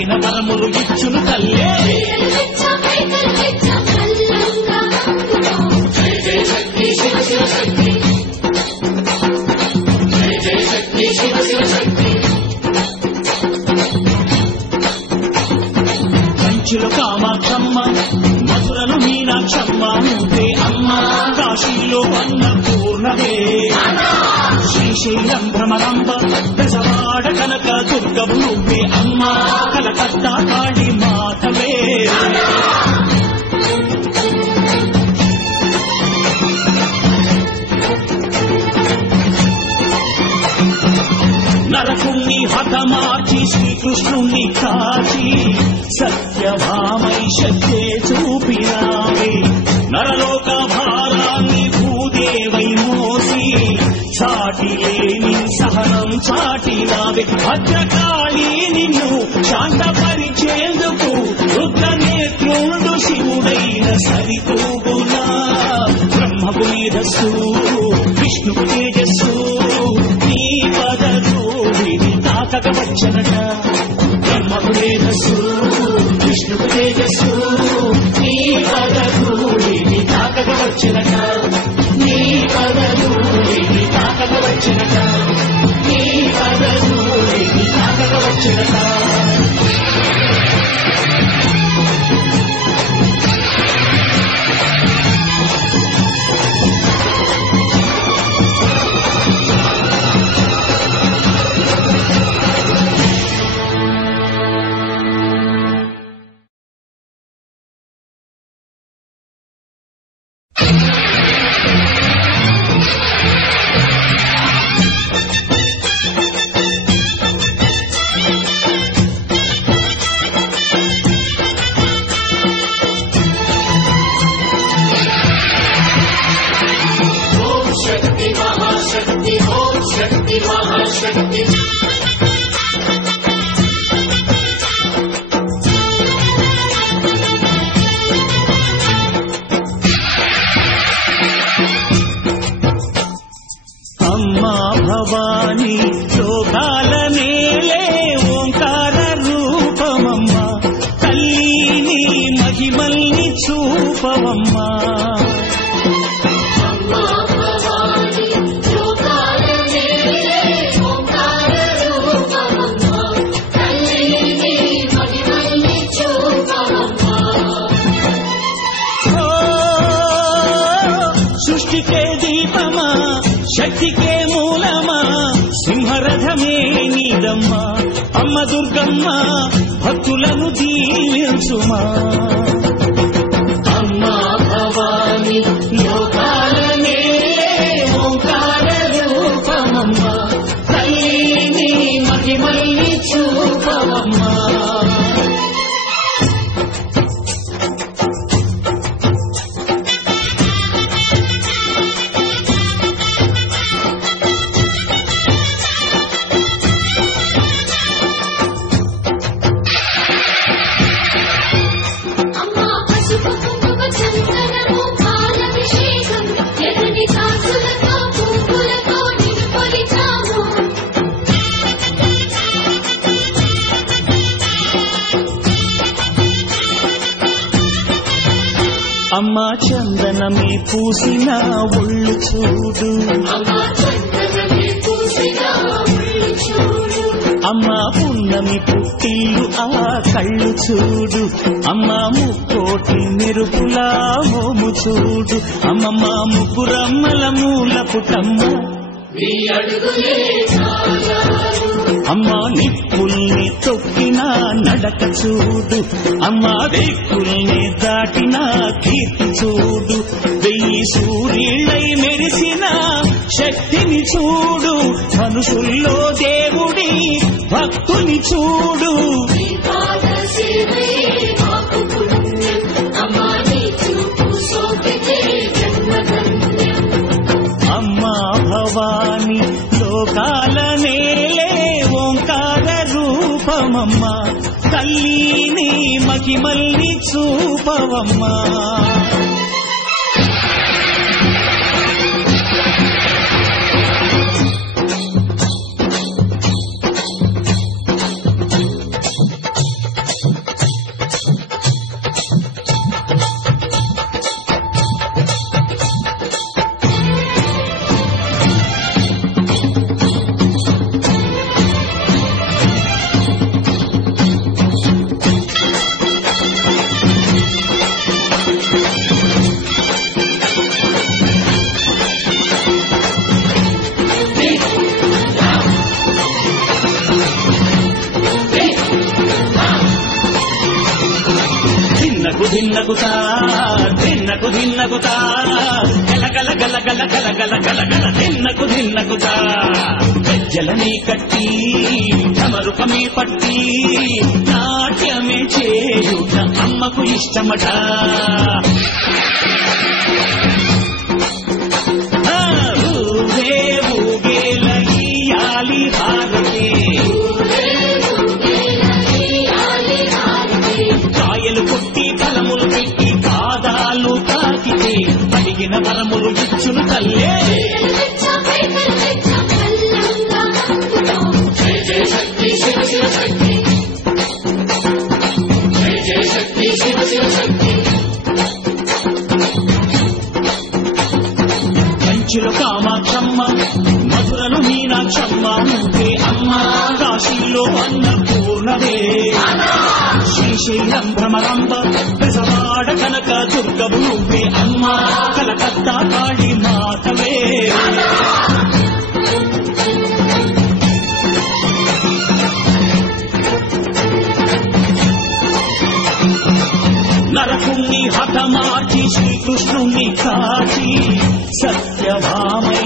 అడిగిన వరములు ఇచ్చును తల్లే. జయ జయ శక్తి శివ శివ శక్తి, జయ జయ శక్తి శివ శివ శక్తి. కంచిలో కామాక్షమ్మ, మధురలు మీనాక్షమ్మ నువ్వే అమ్మ, కాశీలో అన్నపూర్ణవే, శ్రీశైలం భ్రమరంబ, దశవాడ కనక దుర్గవు నువ్వే అమ్మ, కలకత్తా కాళీ మాతవే. నరకుణ్ణి హతమార్చి శ్రీకృష్ణుణ్ణి కాచి సత్యభామై శక్తే చూపినావే, నరలోక భారాన్ని భూదేవై మోసి చాటి లేని సహనం చాటినావే. భద్రకాళి నిన్ను శాంతపరిచేందుకు రుద్రనేత్రుడు శివుడైన సరితూగునా. బ్రహ్మకు మేధస్సు విష్ణుకు తేజస్సు నీ పదధూళిని తాకవచ్చనట. బ్రహ్మకు మేధస్సు విష్ణుకు తేజస్సు నీ పదధూళిని తాకవచ్చనట. నీ పదధూళిని తాకవచ్చనట. నీ పదధూళిని తాకవచ్చనట. అమ్మా భవాని లోకాల నేలే ఓంకార రూపమమ్మ, తల్లిని మహిమల్ని చూపవమ్మా. సృష్టికే దీపమా, శక్తికే మూలమా, సింహరథమే నీదమ్మా. అమ్మ దుర్గమ్మ భక్తులను దీవించుమా. అమ్మా భవాని లోకాలనే ఓంకార రూపమమ్మ, తల్లిని మహిమల్ని చూపవమ్మా. అమ్మా చందనమే పూసిన ఒళ్ళు చూడు, అమ్మా పున్నమి పుట్టిలు ఆ కళ్ళు చూడు, అమ్మా ముక్కోటి మెరుపులా మోము చూడు. అమ్మమ్మ ముగ్గురమ్మల మూల పుటమ్మ, అమ్మా నిప్పుల్ని తొక్కిన నడక చూడు, అమ్మా దిక్కుల్ని దాటిన కీర్తి చూడు. 1000 సూర్యులై మెరిసిన శక్తిని చూడు, మనుషుల్లో దేవుడి భక్తుని చూడు. అమ్మా భవాని లోకాల నేలే ఓంకార రూపమమ్మ, తల్లిని మహిమల్ని చూపవమ్మా. ధిన్నకుతా ధిన్నకు ధిన్నకుతా గల గల గల గల గల గల గల గల ధిన్నకు ధిన్నకుతా గజ్జలనే కట్టి ఢమరుకమే పట్టి నాట్యమే చేయుట అమ్మకు ఇష్టమట ఊగే ఊగేలయ్యాలి హారతి కాయలు కొట్టి ఫలములు పెట్టి పాదాలు తాకితే పడిగిన వరములు ఇచ్చును తల్లే జయ జయ శక్తి శివ శివ శక్తి జయ జయ శక్తి శివ శివ శక్తి కంచిలో కామాక్షమ్మ మధురను మీనాక్షమ్మ నువ్వే అమ్మ కాశీలో అన్నపూర్ణవే శ్రీశైలం భ్రమరాంబ బెజవాడ కనక దుర్గవు నువ్వే అమ్మ కలకత్తా కాళీ మాతవే నరకుణ్ణి హతమార్చి శ్రీకృష్ణుణ్ణి కాచి సత్యభామై